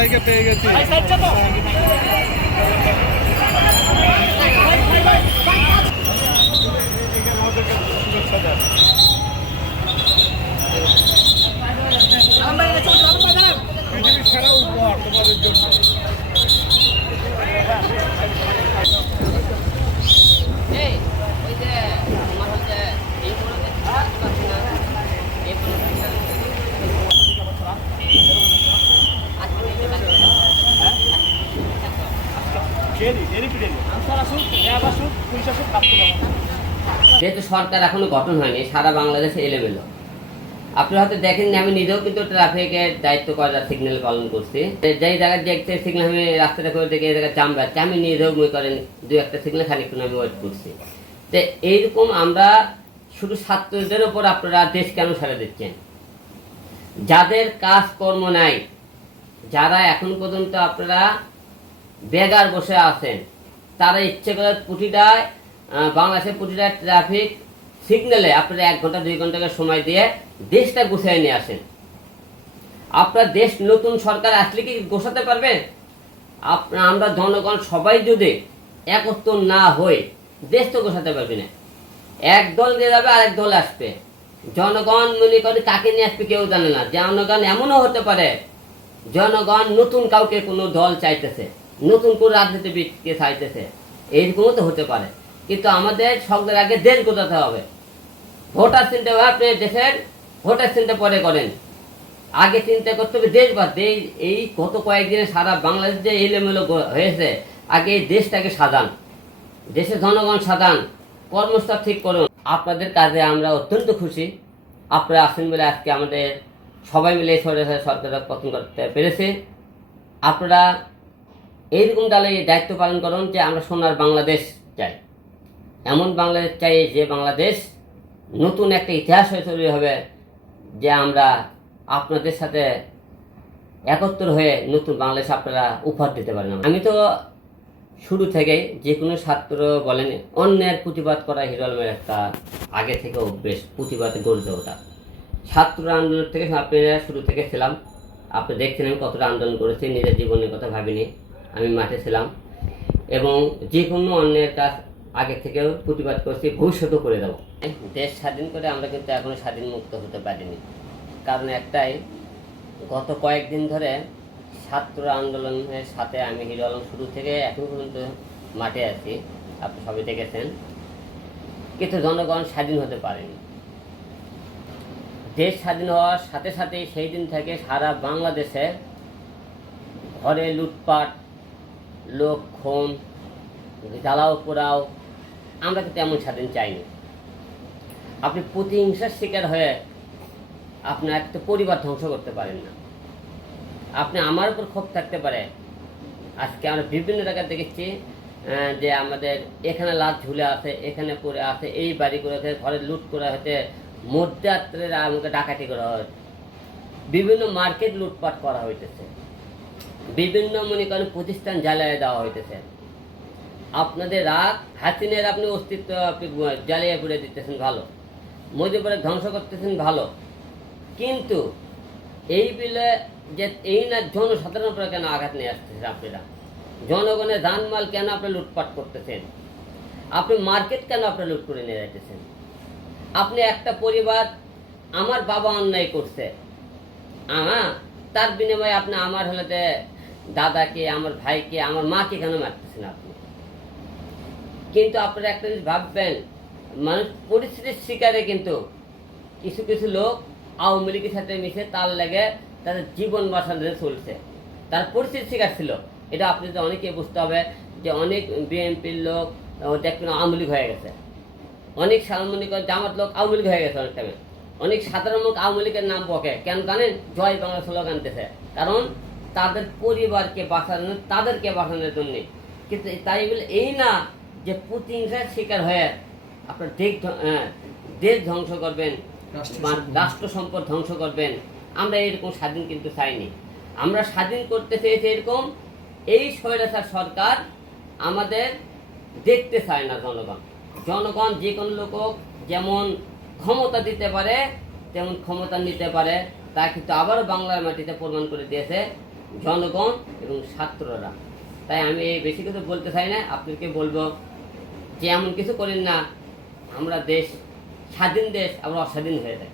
ভাইকে পেয়ে গেছি। পৃথিবীর সেরা উপহার তোমাদের জন্য। যেহেতু সরকার এখনো গঠন হয়নি, সারা বাংলাদেশে এলোমেলো। আপনারা হয়তো দেখেননি, আমি নিজেও কিন্তু ট্রাফিকের দায়িত্ব করার সিগন্যাল পালন করছি। যেই জায়গায় দেখতে সিগন্যাল আমি রাস্তাটা করে দেখি এই জায়গায় জাম বাড়ছে, আমি নিজেও মনে করেন দু একটা সিগন্যাল খানিকক্ষণ আমি ওয়েট করছি। তো এইরকম আমরা শুধু ছাত্রদের ওপর আপনারা দেশ কেন ছেড়ে দিচ্ছেন? যাদের কাজকর্ম নাই, যারা এখন পর্যন্ত আপনারা বেগার বসে আছেন, তারা ইচ্ছে করে প্রতিটা বাংলাদেশের প্রতিটা ট্রাফিক সিগন্যালে আপনারা 1 ঘন্টা 2 ঘন্টা সময় দিয়ে দেশটা গুছিয়ে নিয়ে আসেন। আপনার দেশ নতুন সরকার আসলে কি গোছাতে পারবে? আমরা জনগণ সবাই যদি একত্র না হই, দেশ তো গোছাতে পারবে না। এক দল দিয়ে যাবে, আরেক দল আসবে। জনগণ মনে করে কাকে নিয়ে আসবে কেউ জানে না। জনগণ এমনও হতে পারে, জনগণ নতুন কাউকে কোনো দল চাইতেছে, নতুন কোন রাজনীতিবিদকে চাইতেছে, এইরকমও তো হতে পারে। কিন্তু আমাদের সবদের আগে দেশ গোছাতে হবে। ভোটার চিন্তা আপনি দেশের ভোটার চিন্তা পরে করেন, আগে চিন্তা করতে হবে দেশ বা দেশ। এই গত কয়েকদিনে সারা বাংলাদেশ যে এলোমেলো হয়েছে, আগে এই দেশটাকে সাজান, দেশের জনগণ সাজান, কর্মস্থল ঠিক করুন। আপনাদের কাজে আমরা অত্যন্ত খুশি। আপনারা আসেন বলে আজকে আমাদের সবাই মিলে সরকার পতন করতে পেরেছে। আপনারা এইরকম দলে দায়িত্ব পালন করুন যে আমরা সোনার বাংলাদেশ চাই, এমন বাংলাদেশ চাই যে বাংলাদেশ নতুন একটা ইতিহাস হয়ে তৈরি হবে, যে আমরা আপনাদের সাথে একত্র হয়ে নতুন বাংলাদেশ আপনারা উপহার দিতে পারেন। আমি তো শুরু থেকেই যে কোনো ছাত্র বলেন, অন্যের প্রতিবাদ করা হিরো আলমের একটা আগে থেকে অভ্যেস, প্রতিবাদে গড়ে ওঠা। ছাত্র আন্দোলন থেকে আপনারা শুরু থেকে ছিলাম। আপনি দেখছেন আমি কতটা আন্দোলন করেছি, নিজের জীবনের কথা ভাবিনি, আমি মাঠে ছিলাম এবং যে কোনো অন্যের কাজ আগে থেকেও প্রতিবাদ করছি, ভবিষ্যতেও করে দেবো। দেশ স্বাধীন করে আমরা কিন্তু এখনো স্বাধীন মুক্ত হতে পারিনি। কারণ একটাই, গত কয়েকদিন ধরে ছাত্র আন্দোলনের সাথে আমি হিরো আলম শুরু থেকে এখন পর্যন্ত মাঠে আছি, আপনি সবাই দেখেছেন। কিন্তু জনগণ স্বাধীন হতে পারেনি। দেশ স্বাধীন হওয়ার সাথে সাথে সেই দিন থেকে সারা বাংলাদেশে ঘরে লুটপাট, লোক খুন, জ্বালাও পোড়াও, আমরা কিন্তু এমন স্বাধীন চাইনি। আপনি প্রতিহিংসার শিকার হয়ে আপনার একটা পরিবার ধ্বংস করতে পারেন না। আপনি আমার উপর ক্ষোভ থাকতে পারে। আজকে আমরা বিভিন্ন জায়গায় দেখেছি যে আমাদের এখানে লাশ ঝুলে আছে, এখানে পড়ে আছে, এই বাড়ি করেছে, ঘরে লুট করা হয়েছে, মধ্যরাত্রে আমাকে ডাকাতি করা হয়েছে, বিভিন্ন মার্কেট লুটপাট করা হইতেছে, বিভিন্ন মনে করেন প্রতিষ্ঠান জ্বালিয়ে দেওয়া হইতেছে। আপনাদের রাগ হাসিনের আপনি অস্তিত্ব আপনি জ্বালিয়ে পুড়ে দিতেছেন ভালো, মজিবরে ধ্বংস করতেছেন ভালো, কিন্তু এই বিলে যে এই না জনসাধারণ উপরে কেন আঘাত নিয়ে আসতেছেন? আপনারা জনগণের জানমাল কেন আপনি লুটপাট করতেছেন? আপনি মার্কেট কেন আপনি লুট করে নিয়ে যাইতেছেন? আপনি একটা পরিবার, আমার বাবা অন্যায় করছে, তার বিনিময়ে আপনি আমার হলেতে দাদাকে, আমার ভাইকে, আমার মাকে কেন মারতেছেন আপনি? কিন্তু আপনারা একটা জিনিস ভাববেন, মানুষ পরিস্থিতির শিকারে কিন্তু কিছু কিছু লোক আওয়ামী লীগের সাথে মিশে তার লেগে তাদের জীবন বাঁচানো চলছে, তার পরিস্থিতির শিকার ছিল। এটা আপনি তো অনেকে বুঝতে হবে যে অনেক বিএনপির লোক দেখবেন আওয়ামী লীগ হয়ে গেছে, অনেক সাধারণ জামাত লোক আওয়ামী লীগ হয়ে গেছে, অনেক টাইমে অনেক সাধারণ লোক আওয়ামী লীগের নাম বকে কেন জানেন? জয় বাংলা স্লোগান দিতেছে, কারণ তাদের পরিবারকে বাঁচানো, তাদেরকে বাঁচানোর জন্য। কিন্তু তাই বলে এই না যে প্রতিহিংসার শিকার হয়ে আপনার দেশ ধ্বংস করবেন, রাষ্ট্র সম্পদ ধ্বংস করবেন। আমরা এরকম স্বাধীন কিন্তু চাইনি। আমরা স্বাধীন করতে চেয়েছি এরকম, এই স্বৈরাচার সরকার আমাদের দেখতে চায় না জনগণ। জনগণ যে কোনো লোক যেমন ক্ষমতা দিতে পারে তেমন ক্ষমতা নিতে পারে, তা কিন্তু আবারও বাংলার মাটিতে প্রমাণ করে দিয়েছে। জনগণ এবং ছাত্ররা। তাই আমি বেশি কিছু বলতে চাই না, আপনাকে বলবো যে এমন কিছু করেন না আমরা দেশ স্বাধীন দেশ আমরা অস্বাধীন হয়ে যাই।